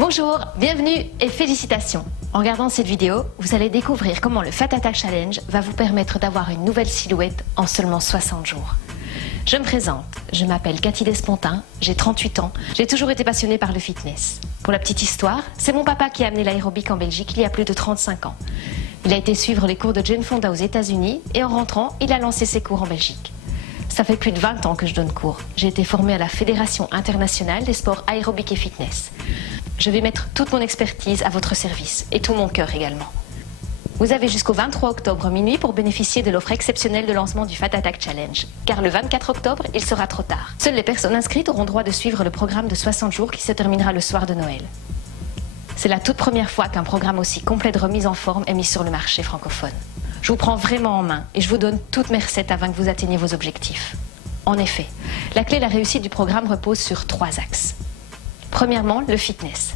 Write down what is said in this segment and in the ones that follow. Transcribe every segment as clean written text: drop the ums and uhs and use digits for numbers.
Bonjour, bienvenue et félicitations. En regardant cette vidéo, vous allez découvrir comment le Fat Attack Challenge va vous permettre d'avoir une nouvelle silhouette en seulement 60 jours. Je me présente, je m'appelle Cathy Despontin, j'ai 38 ans, j'ai toujours été passionnée par le fitness. Pour la petite histoire, c'est mon papa qui a amené l'aérobic en Belgique il y a plus de 35 ans. Il a été suivre les cours de Jane Fonda aux États-Unis et en rentrant, il a lancé ses cours en Belgique. Ça fait plus de 20 ans que je donne cours. J'ai été formée à la Fédération internationale des sports aérobiques et fitness. Je vais mettre toute mon expertise à votre service et tout mon cœur également. Vous avez jusqu'au 23 octobre minuit pour bénéficier de l'offre exceptionnelle de lancement du Fat Attack Challenge. Car le 24 octobre, il sera trop tard. Seules les personnes inscrites auront droit de suivre le programme de 60 jours qui se terminera le soir de Noël. C'est la toute première fois qu'un programme aussi complet de remise en forme est mis sur le marché francophone. Je vous prends vraiment en main et je vous donne toutes mes recettes afin que vous atteigniez vos objectifs. En effet, la clé de la réussite du programme repose sur 3 axes. Premièrement, le fitness,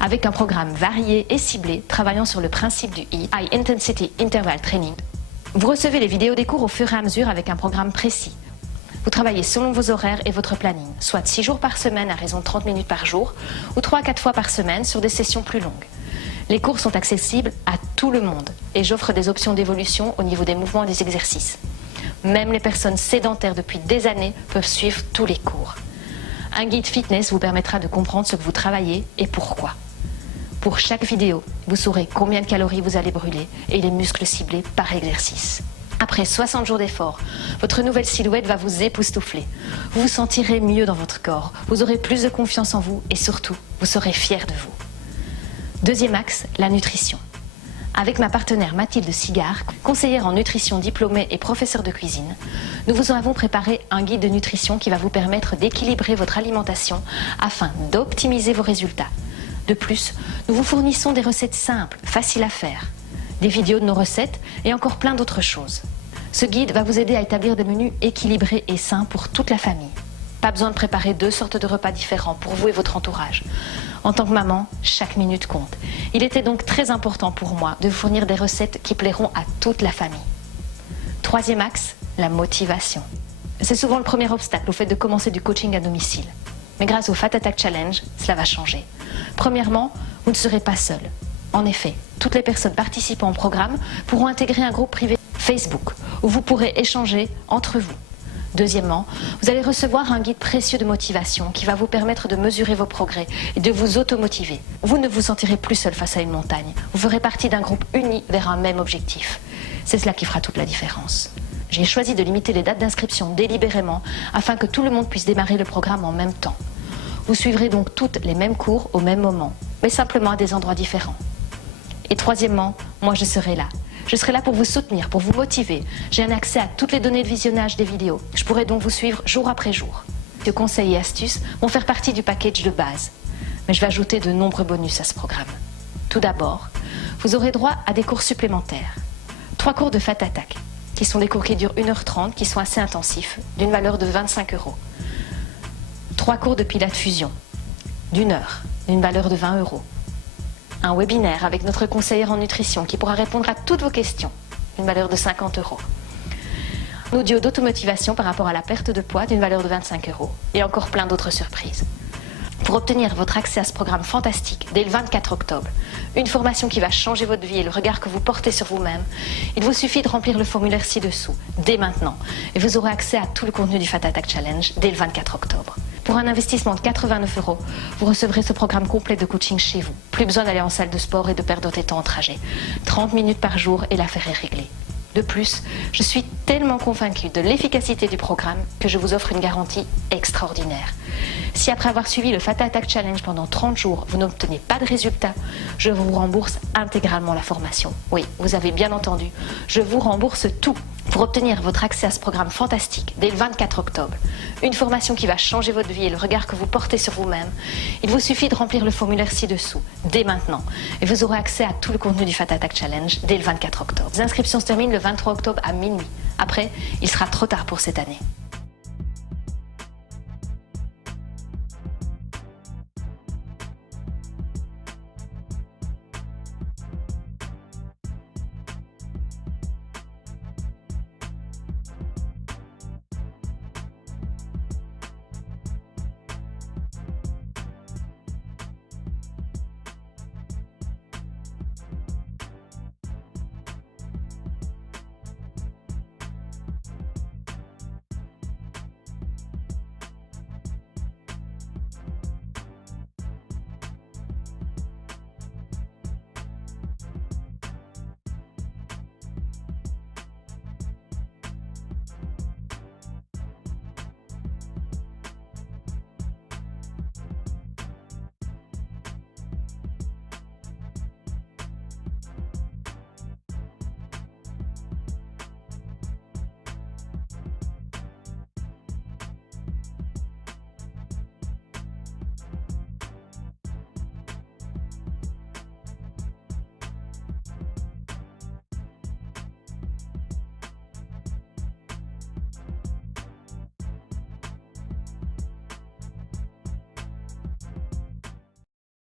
avec un programme varié et ciblé travaillant sur le principe du High Intensity Interval Training. Vous recevez les vidéos des cours au fur et à mesure avec un programme précis. Vous travaillez selon vos horaires et votre planning, soit 6 jours par semaine à raison de 30 minutes par jour ou 3 à 4 fois par semaine sur des sessions plus longues. Les cours sont accessibles à tout le monde et j'offre des options d'évolution au niveau des mouvements et des exercices. Même les personnes sédentaires depuis des années peuvent suivre tous les cours. Un guide fitness vous permettra de comprendre ce que vous travaillez et pourquoi. Pour chaque vidéo, vous saurez combien de calories vous allez brûler et les muscles ciblés par exercice. Après 60 jours d'effort, votre nouvelle silhouette va vous époustoufler. Vous vous sentirez mieux dans votre corps, vous aurez plus de confiance en vous et surtout, vous serez fiers de vous. Deuxième axe, la nutrition. Avec ma partenaire Mathilde Sigard, conseillère en nutrition diplômée et professeure de cuisine, nous vous avons préparé un guide de nutrition qui va vous permettre d'équilibrer votre alimentation afin d'optimiser vos résultats. De plus, nous vous fournissons des recettes simples, faciles à faire, des vidéos de nos recettes et encore plein d'autres choses. Ce guide va vous aider à établir des menus équilibrés et sains pour toute la famille. Pas besoin de préparer 2 sortes de repas différents pour vous et votre entourage. En tant que maman, chaque minute compte. Il était donc très important pour moi de vous fournir des recettes qui plairont à toute la famille. Troisième axe, la motivation. C'est souvent le premier obstacle au fait de commencer du coaching à domicile. Mais grâce au Fat Attack Challenge, cela va changer. Premièrement, vous ne serez pas seul. En effet, toutes les personnes participant au programme pourront intégrer un groupe privé Facebook où vous pourrez échanger entre vous. Deuxièmement, vous allez recevoir un guide précieux de motivation qui va vous permettre de mesurer vos progrès et de vous automotiver. Vous ne vous sentirez plus seul face à une montagne. Vous ferez partie d'un groupe uni vers un même objectif. C'est cela qui fera toute la différence. J'ai choisi de limiter les dates d'inscription délibérément afin que tout le monde puisse démarrer le programme en même temps. Vous suivrez donc toutes les mêmes cours au même moment, mais simplement à des endroits différents. Et troisièmement, moi je serai là. Je serai là pour vous soutenir, pour vous motiver. J'ai un accès à toutes les données de visionnage des vidéos. Je pourrai donc vous suivre jour après jour. Les conseils et astuces vont faire partie du package de base. Mais je vais ajouter de nombreux bonus à ce programme. Tout d'abord, vous aurez droit à des cours supplémentaires. 3 cours de Fat Attack, qui sont des cours qui durent 1h30, qui sont assez intensifs, d'une valeur de 25 €. 3 cours de Pilates Fusion, d'1 heure, d'une valeur de 20 €. Un webinaire avec notre conseillère en nutrition qui pourra répondre à toutes vos questions, d'une valeur de 50 €. Un audio d'automotivation par rapport à la perte de poids d'une valeur de 25 € et encore plein d'autres surprises. Pour obtenir votre accès à ce programme fantastique dès le 24 octobre, une formation qui va changer votre vie et le regard que vous portez sur vous-même, il vous suffit de remplir le formulaire ci-dessous, dès maintenant, et vous aurez accès à tout le contenu du Fat Attack Challenge dès le 24 octobre. Pour un investissement de 89 €, vous recevrez ce programme complet de coaching chez vous. Plus besoin d'aller en salle de sport et de perdre des temps en trajet. 30 minutes par jour et l'affaire est réglée. De plus, je suis tellement convaincue de l'efficacité du programme que je vous offre une garantie extraordinaire. Si après avoir suivi le Fat Attack Challenge pendant 30 jours, vous n'obtenez pas de résultat, je vous rembourse intégralement la formation. Oui, vous avez bien entendu, je vous rembourse tout. Pour obtenir votre accès à ce programme fantastique dès le 24 octobre, une formation qui va changer votre vie et le regard que vous portez sur vous-même, il vous suffit de remplir le formulaire ci-dessous, dès maintenant, et vous aurez accès à tout le contenu du Fat Attack Challenge dès le 24 octobre. Les inscriptions se terminent le 23 octobre à minuit. Après, il sera trop tard pour cette année.